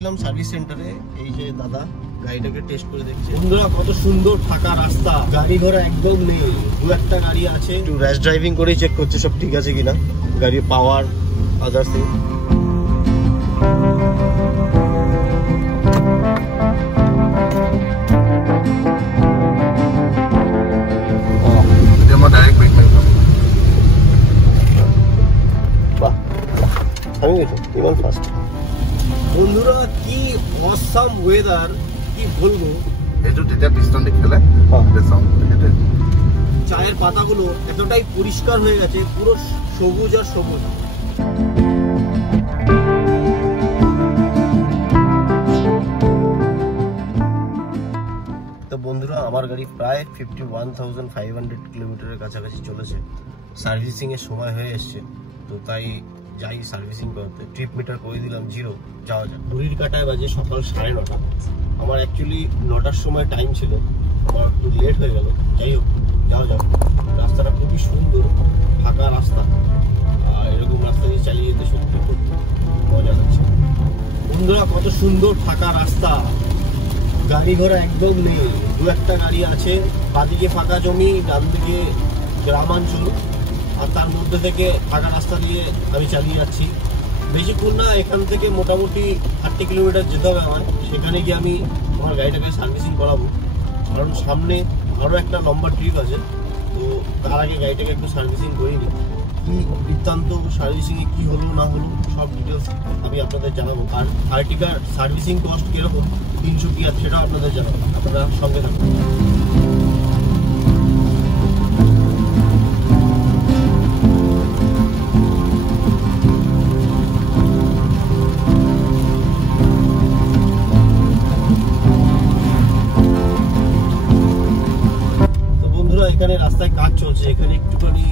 Service সেন্টারে এই যে দাদা গাড়িটাকে টেস্ট করে দেখছে। বন্ধুরা কত সুন্দর ফাঁকা রাস্তা, গাড়ি ঘোড়া একদম নেই, দু একটা গাড়ি আছে। একটু র্যাশ ড্রাইভিং করেই চেক করছে সব ঠিক আছে কিনা, গাড়ির পাওয়ার আদার্স থিং। বন্ধুরা কি অসাম ওয়েদার, কি বলবো। চায়ের পাতাগুলো এতটাই পরিষ্কার হয়ে গেছে, পুরো সবুজ আর সবুজ। তো বন্ধুরা আমার গাড়ি প্রায় 51,500 কিলোমিটারের কাছাকাছি চলেছে। সার্ভিসিং এর সময় হয়ে এসছে, তো তাই যাই সার্ভিসিং করতে। ট্রিপ মিটার করে দিলাম 0, যাওয়া যাক। ঘড়ির কাঁটায় বাজে সকাল 9:30। আমার অ্যাকচুয়ালি 9টার সময় টাইম ছিল, আমার একটু লেট হয়ে গেল। যাই হোক, যাওয়া যাক। রাস্তাটা খুবই সুন্দর, ফাঁকা রাস্তা, আর এরকম রাস্তা দিয়ে চালিয়ে যেতে সত্যি খুব মজা হচ্ছে। বন্ধুরা কত সুন্দর ফাঁকা রাস্তা, গাড়ি ঘোড়া একদম নেই, দু একটা গাড়ি আছে। বাদিকে ফাঁকা জমি, ডান দিকে গ্রামাঞ্চল, আর তার মধ্যে থেকে ফাঁকা রাস্তা দিয়ে আমি চালিয়ে যাচ্ছি। বেশিক্ষণ না, এখান থেকে মোটামুটি 30 কিলোমিটার যেতে হবে আমার। সেখানে গিয়ে আমি আমার গাড়িটাকে সার্ভিসিং করাবো, কারণ সামনে আরও একটা লম্বা ট্রিপ আছে। তো তার আগে গাড়িটাকে একটু সার্ভিসিং করিনি। কি বৃত্তান্ত সার্ভিসিংয়ে কী হলো না হলো সব ডিটেলস আমি আপনাদের জানাবো। আর আর্টিকার সার্ভিসিং কস্ট কীরকম, 300 কি, সেটাও আপনাদের জানাবো। আপনারা সঙ্গে থাকুন। এখানে রাস্তায় কাজ চলছে, এখানে একটুখানি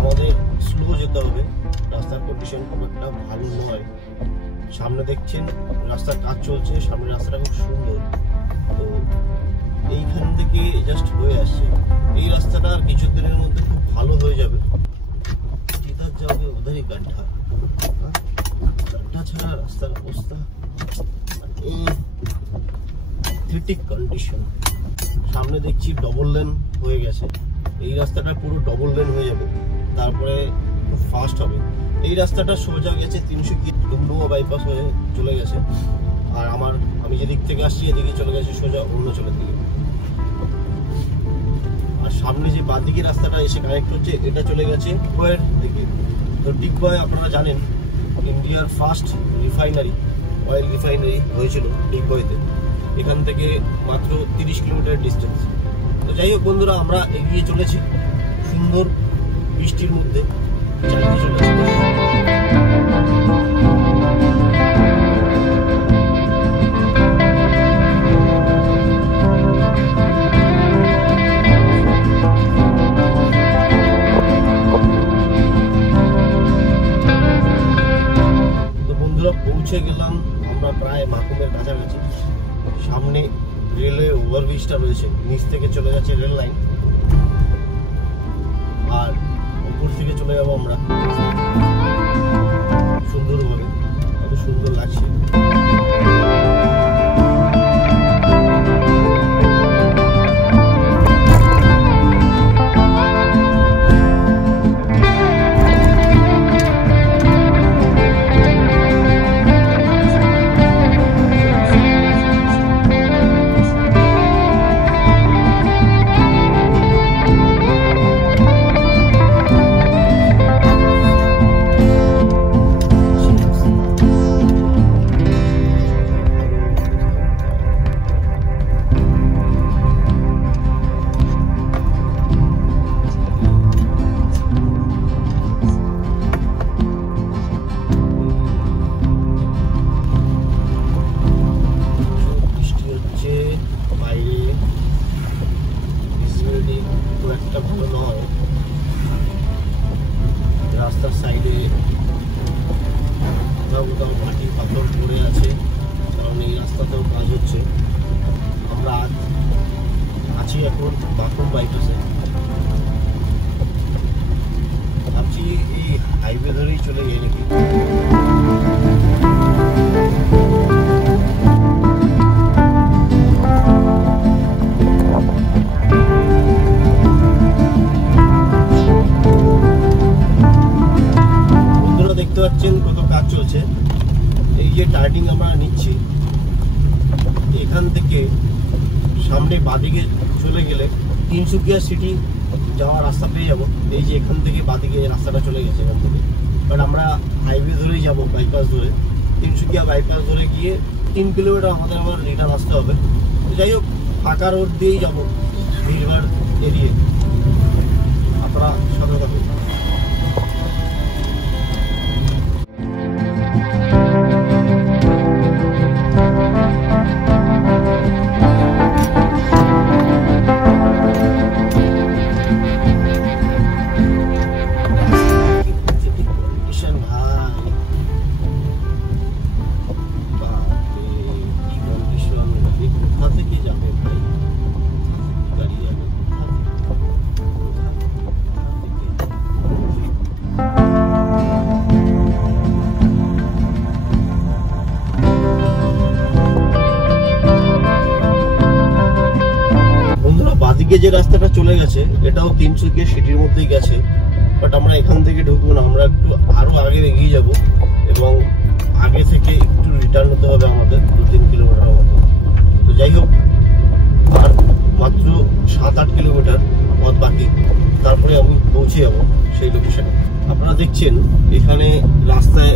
আমাদের স্লো যেতে হবে। রাস্তার কন্ডিশন খুব একটা ভালো নয়। সামনে দেখছেন রাস্তার কাজ চলছে, সামনে রাস্তাটা খুব সুন্দর। তো এইখান থেকে জাস্ট হয়ে আসছে। এই রাস্তাটা আর কিছু দিনের মধ্যে খুব ভালো হয়ে যাবে। কিধার যাবে ওধারই গাড্ডা, গাড্ডা ছাড়া রাস্তার অবস্থা ক্রিটিক কন্ডিশন। সামনে দেখছি ডবল লেন হয়ে গেছে, এই রাস্তাটা পুরো ডবল লেন হয়ে যাবে, তারপরে খুব ফাস্ট হবে। এই রাস্তাটা সোজা গেছে 300 কি, ডুমডুমা বাইপাস হয়ে চলে গেছে। আর আমি যেদিক থেকে আসছি এদিকে চলে গেছে সোজা অরুণাচলের দিকে। আর সামনে যে বাঁদিকে রাস্তাটা এসে কানেক্ট হচ্ছে, এটা চলে গেছে ডিগবয়ের দিকে। তো ডিগবয় আপনারা জানেন ইন্ডিয়ার ফার্স্ট রিফাইনারি, অয়েল রিফাইনারি হয়েছিল ডিগবয়তে। এখান থেকে মাত্র 30 কিলোমিটার ডিস্টেন্স। তো যাই হোক বন্ধুরা, আমরা এগিয়ে চলেছি সুন্দর বৃষ্টির মধ্যে চালিয়ে চলেছি। তো বন্ধুরা পৌঁছে গেলাম আমরা প্রায় মাকুমের কাছাকাছি। সামনে রেলওয়ে ওভারব্রিজটা রয়েছে, নিচ থেকে চলে যাচ্ছে রেল লাইন, আর উপর থেকে চলে যাবো আমরা সুন্দরভাবে। কত সুন্দর লাগছে। আমরা নিচ্ছি, এখান থেকে সামনে বাদিকে চলে গেলে তিনসুকিয়া সিটি যাওয়ার রাস্তা পেয়ে যাবো। এই যে এখান থেকে বাদিকে রাস্তাটা চলে গেছে এখান থেকে, বাট আমরা হাইওয়ে ধরেই যাবো, বাইপাস ধরে। তিনসুকিয়া বাইপাস ধরে গিয়ে 3 কিলোমিটার আমাদের আবার রিটার্ন আসতে হবে। যাই হোক, ফাঁকা রোড দিয়েই যাবো, ভিড়ভাড় এড়িয়ে। আপনারা সাথে থাকুন। যে রাস্তাটা চলে গেছে এটাও তিনসুকিয়া সিটির মধ্যেই গেছে, বাট আমরা এখান থেকে ঢুকবো না, আমরা একটু আরো আগে এগিয়ে যাব এবং আগে থেকে একটু রিটার্ন হতে হবে আমাদের 2-3 কিলোমিটার মতো। তো যাই হোক, আর মাত্র 7-8 কিলোমিটার পথ বাকি, তারপরে আমি পৌঁছে যাবো সেই লোকেশনে। আপনারা দেখছেন এখানে রাস্তায়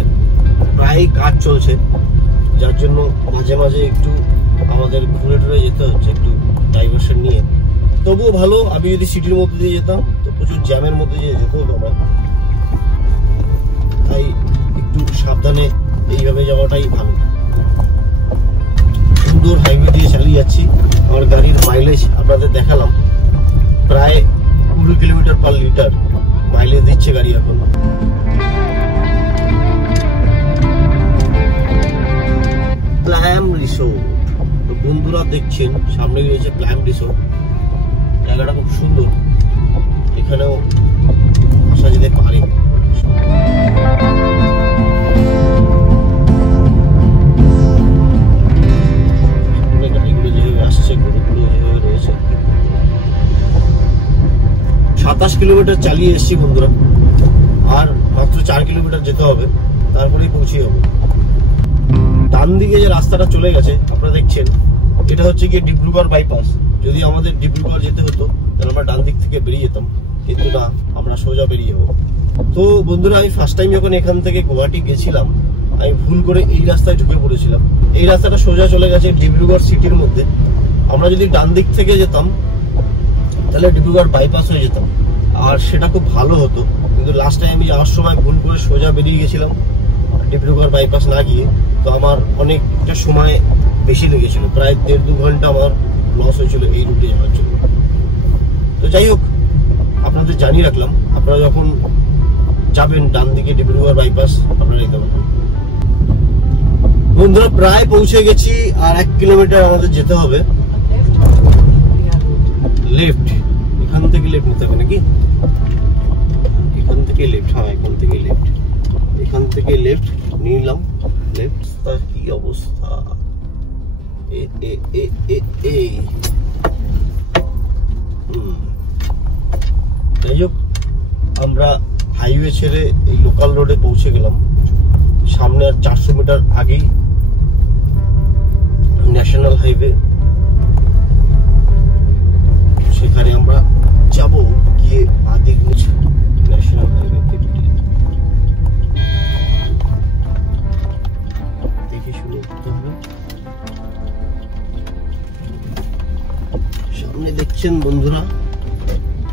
প্রায় কাজ চলছে, যার জন্য মাঝে মাঝে একটু আমাদের ঘুরে টুরে যেতে হচ্ছে, একটু ডাইভারশন নিয়ে। তবুও ভালো, আমি যদি সিটির মধ্যে দিয়ে যেতাম তো প্রচুর জ্যামের মধ্যে দিয়ে যেতে হতো আমার, তাই একটু সাবধানে এইভাবে যাওয়াটাই ভালো। সুন্দর হাইওয়ে দিয়ে চালিয়ে যাচ্ছি, আমার গাড়ির মাইলেজ আপনাদের দেখালাম, প্রায় 20 কিলোমিটার পার লিটার মাইলেজ দিচ্ছে গাড়ি এখন। প্ল্যাম রিসোর্ট, তো বন্ধুরা দেখছেন সামনেই রয়েছে প্ল্যাম রিসোর্ট। জায়গাটা খুব সুন্দর, এখানেও আসা যেতে পারে। গাড়িগুলো যেভাবে আসছে, গরুগুলো যেভাবে রয়েছে। 27 কিলোমিটার চালিয়ে এসেছি বন্ধুরা, আর মাত্র 4 কিলোমিটার যেতে হবে, তারপরেই পৌঁছে যাবো। ডান দিকে যে রাস্তাটা চলে গেছে আপনারা দেখছেন, এটা হচ্ছে গিয়ে ডিব্রুগড় বাইপাস। যদি আমাদের ডিব্রুগড় যেতে হতো তাহলে আমরা ডান দিক থেকে বেরিয়ে যেতাম, কিন্তু না, আমরা সোজা বেরিয়ে যাবো। তো বন্ধুরা, আমি ফার্স্ট টাইম যখন এখান থেকে গুয়াহাটি গেছিলাম, আমি ভুল করে এই রাস্তায় ঢুকে পড়েছিলাম। এই রাস্তাটা সোজা চলে গেছে ডিব্রুগড় সিটির মধ্যে। আমরা যদি ডান দিক থেকে যেতাম তাহলে ডিব্রুগড় বাইপাস হয়ে যেতাম, আর সেটা খুব ভালো হতো। কিন্তু লাস্ট টাইম আমি যাওয়ার সময় ভুল করে সোজা বেরিয়ে গেছিলাম ডিব্রুগড় বাইপাস না গিয়ে, তো আমার অনেকটা সময় বেশি লেগেছিল, প্রায় 1.5-2 ঘন্টা আমার লস হয়েছিল এই রুটে যাওয়ার জন্য। তো যাই হোক, আপনাদের জানিয়ে রাখলাম, আপনারা যখন যাবেন ডান দিকে ডিব্রুগড় বাইপাস আপনারা যেতে পারেন। বন্ধুরা, প্রায় পৌঁছে গেছি, আর 1 কিলোমিটার আমাদের যেতে হবে। লেফট, এখান থেকে লেফট নিতে হবে নাকি? এখান থেকে লেফট, হ্যাঁ এখান থেকে লেফট, এখান থেকে লেফট নিলাম। লেফট, কি অবস্থা! যাই হোক, আমরা হাইওয়ে ছেড়ে এই লোকাল রোডে পৌঁছে গেলাম। সামনে আর 400 মিটার আগেই ন্যাশনাল হাইওয়ে, সেখানে আমরা যাব। গিয়ে বাদিক নিচে ন্যাশনাল হাইওয়ে 50 দেখে শুনে উঠতে হবে। সামনে দেখছেন বন্ধুরা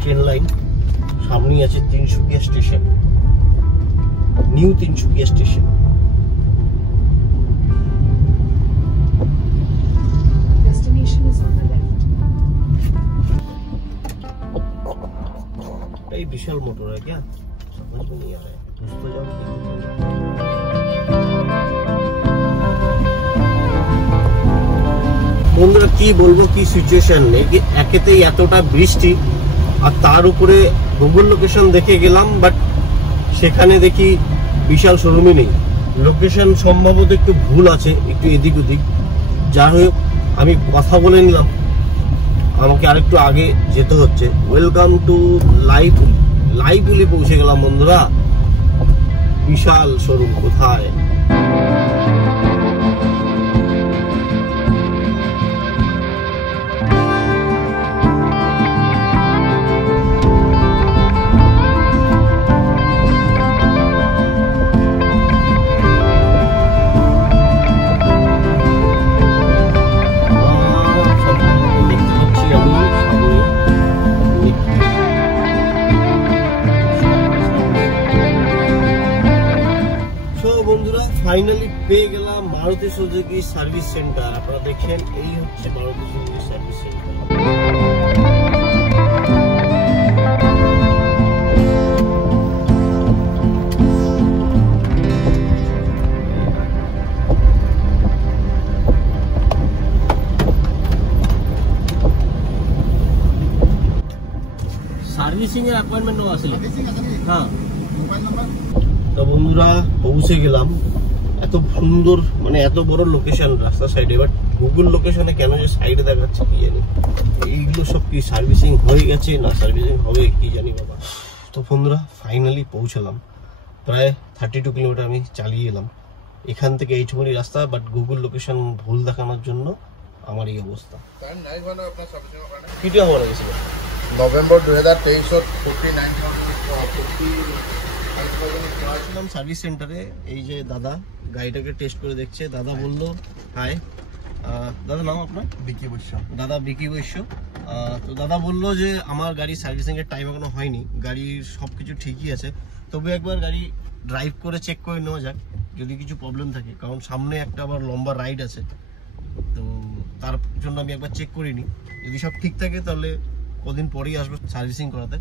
ট্রেন লাইন, সামনেই আছে Tinsukia station, new Tinsukia station. ये विशाल मोटर है क्या? समझ में नहीं आ रहा है। उसको जाओ বন্ধুরা, কি বলবো, কি সিচুয়েশন নেই কি, একেতেই এতটা বৃষ্টি, আর তার উপরে গুগল লোকেশন দেখে গেলাম, বাট সেখানে দেখি বিশাল শোরুমই নেই। লোকেশন সম্ভবত একটু ভুল আছে, একটু এদিক ওদিক। যা হোক, আমি কথা বলে নিলাম, আমাকে আরেকটু আগে যেতে হচ্ছে। ওয়েলকাম টু লাইপুলি পৌঁছে গেলাম বন্ধুরা। বিশাল শোরুম কোথায়! Maruti Suzuki service centre. আপনারা দেখছেন এই হচ্ছে Maruti Suzuki service centre. Servicing এর অ্যাপয়েন্টমেন্ট নেওয়া আছে। হ্যাঁ, তো বন্ধুরা পৌঁছে গেলাম। এত সুন্দর, মানে এত বড় লোকেশন রাস্তার সাইডে, বাট গুগল লোকেশনে কেন যে সাইডে দেখাচ্ছে কি জানি। এইগুলো সব কি সার্ভিসিং হয়ে গেছে না সার্ভিসিং হবে কি জানি বাবা। তো বন্ধুরা ফাইনালি পৌঁছালাম। প্রায় 32 কিলোমিটার আমি চালিয়ে এলাম। এখান থেকে এইটুকুনি রাস্তা, বাট গুগল লোকেশন ভুল দেখানোর জন্য আমার এই অবস্থা। কিটা হওয়া লাগেছিল নভেম্বর 2023 সার্ভিস সেন্টারে। এই যে দাদা গাড়িটাকে টেস্ট করে দেখছে। দাদা বললো হাই, দাদা নাম আপনার? বিকি বৈশ্য। দাদা বিকি বৈশ্য। তো দাদা বললো যে আমার গাড়ির সার্ভিসিং এর টাইম এখনো হয়নি, গাড়ির সবকিছু ঠিকই আছে, তবে একবার গাড়ি ড্রাইভ করে চেক করে নেওয়া যাক যদি কিছু প্রবলেম থাকে, কারণ সামনে একটা আবার লম্বা রাইড আছে, তো তার জন্য আমি একবার চেক করিনি। যদি সব ঠিক থাকে তাহলে কদিন পরেই আসবো সার্ভিসিং করাতে।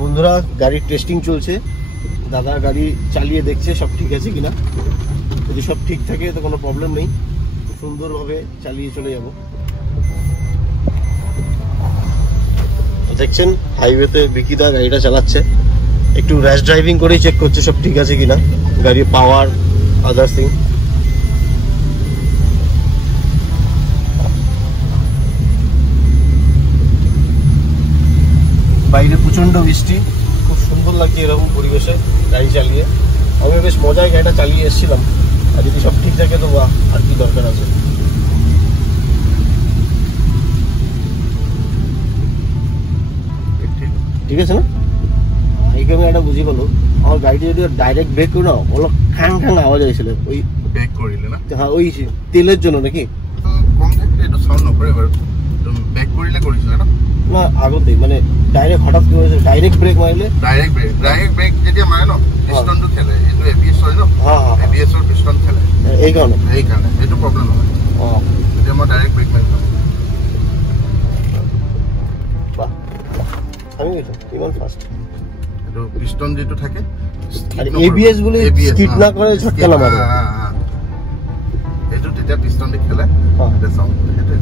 বন্ধুরা গাড়ির টেস্টিং চলছে। দাদা গাড়ি চালিয়ে দেখছে সব ঠিক আছে কিনা। যদি সব ঠিক থাকে তো কোনো প্রবলেম নেই, খুব সুন্দরভাবে চালিয়ে চলে যাব। দেখছেন হাইওয়েতে বিকিদা গাড়িটা চালাচ্ছে, একটু র্যাশ ড্রাইভিং করেই চেক করছে সব ঠিক আছে কিনা, গাড়ির পাওয়ার আদার্স থিং। বাইরে প্রচন্ড বৃষ্টি, খুব সুন্দর লাগছে এরকম পরিবেশে গাড়ি চালিয়ে। আমি বেশ মজায় গাড়িটা চালিয়ে এসেছিলাম, আর যদি সব ঠিক থাকে তো আর কি দরকার আছে। ঠিক আছে না, এইখানে একটা বুঝি গেল আমার গাড়িটি যদি ডাইরেক্ট ব্রেক করে না ওগুলো খ্যাং খ্যাং আওয়াজ হয়েছিল। ওই ব্রেক করিলে না, হ্যাঁ ওই তেলের জন্য নাকি কম থাকলে একটু সাউন্ড নকরে। এবার ব্রেক করিলে করিস না না আগতেই, মানে ডাইরেক্ট হঠাৎ কি হয়েছে ডাইরেক্ট ব্রেক মারিলে ডাইরেক্ট ব্রেক যেতিয়া মাৰে ন পিষ্টনটো খেলে, এইটো এবিএস হয় ন, এবিএস ৰ পিষ্টন খেলে, এইকাৰণে এইটো প্ৰব্লেম হয়। যেতিয়া মই ডাইৰেক্ট ব্ৰেক মাৰিম আমি গেছো ইমান ফাস্ট, এইটো পিষ্টন যেটো থাকে আর এবিএস বলে স্কিড না করে ঝটকা না মারে, এইটো তেতিয়া পিষ্টন দি খেলে এটা সাউন্ড এটা,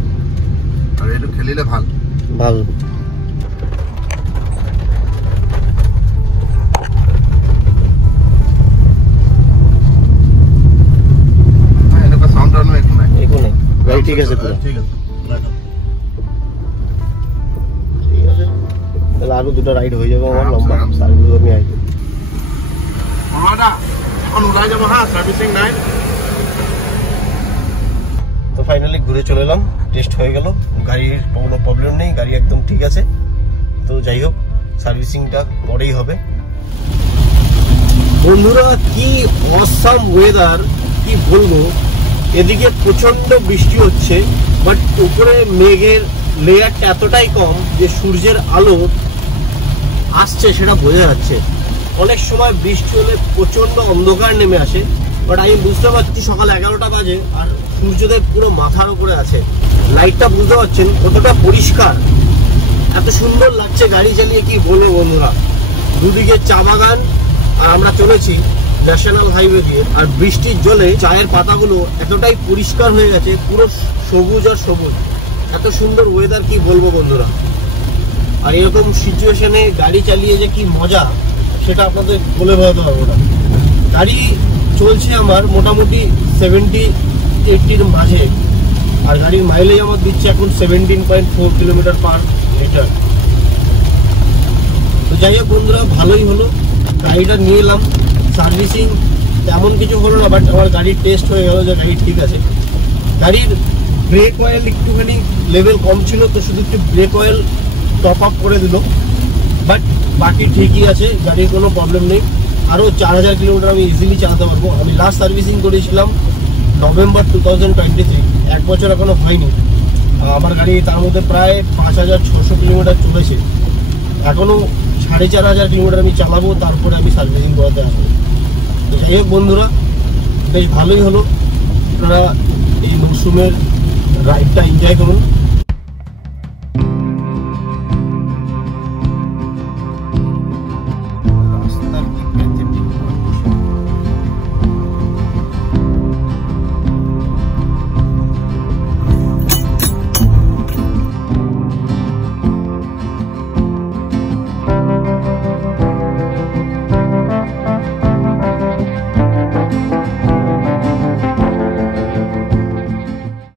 আর এইটো খেলিলে ভাল ভাল। এনেকুৱা সাউন্ড আৰু একো নাই, গাড়ি ঠিক আছে পুরো ঠিক আছে। তাহলে আরো দুটো রাইড হয়ে যাবে আমার লম্বা, সার্ভিস আমি আইছি এখন ওলাই যাব হ্যাঁ, সার্ভিসিং নাই। তো ফাইনালি ঘুরে চলে এলাম, টেস্ট হয়ে গেল, গাড়ির কোনো প্রবলেম নেই, গাড়ি একদম ঠিক আছে। তো যাই হোক সার্ভিসিংটা পরেই হবে। বন্ধুরা কি অসাম ওয়েদার, কি বলবো। এদিকে প্রচন্ড বৃষ্টি হচ্ছে, বাট উপরে মেঘের লেয়ারটা এতটাই কম যে সূর্যের আলো আসছে সেটা বোঝা যাচ্ছে। অনেক সময় বৃষ্টি হলে প্রচন্ড অন্ধকার নেমে আসে, বাট আমি বুঝতে পারছি সকাল 11টা বাজে আর সূর্যদেব পুরো মাথার উপরে আছে। লাইটটা বুঝতে পারছেন কতটা পরিষ্কার, এত সুন্দর লাগছে গাড়ি চালিয়ে কি বলবো বন্ধুরা। দুদিকে চা বাগান আর আমরা চলেছি ন্যাশনাল হাইওয়ে দিয়ে, আর বৃষ্টির জলে চায়ের পাতাগুলো এতটাই পরিষ্কার হয়ে গেছে, পুরো সবুজ আর সবুজ। এত সুন্দর ওয়েদার কি বলবো বন্ধুরা। আর এরকম সিচুয়েশনে গাড়ি চালিয়ে যে কি মজা সেটা আপনাদের বলে বোঝাতে পারবো না। গাড়ি চলছে আমার মোটামুটি 70-80-র মাঝে, আর গাড়ির মাইলেজ আমার দিচ্ছে এখন 17.4 কিলোমিটার পার লিটার। তো যাই হোক বন্ধুরা ভালোই হলো, গাড়িটা নিয়ে এলাম। সার্ভিসিং তেমন কিছু হলো না, বাট আমার গাড়ির টেস্ট হয়ে গেল যে গাড়ি ঠিক আছে। গাড়ির ব্রেক অয়েল একটুখানি লেভেল কম ছিল, তো শুধু একটু ব্রেক অয়েল টপ আপ করে দিল, বাট বাকি ঠিকই আছে, গাড়ির কোনো প্রবলেম নেই। আরও 4000 কিলোমিটার আমি ইজিলি চালাতে পারবো। আমি লাস্ট সার্ভিসিং করেছিলাম নভেম্বর 2023, 1 বছর এখনো হয়নি। আমার গাড়ি তার মধ্যে প্রায় 5600 কিলোমিটার চলেছে, এখনো 4500 কিলোমিটার আমি চালাবো, তারপরে আমি সার্ভিসিং করাতে আসবো। তো যাই হোক বন্ধুরা, বেশ ভালোই হলো, আপনারা এই মরশুমের রাইডটা এনজয় করুন।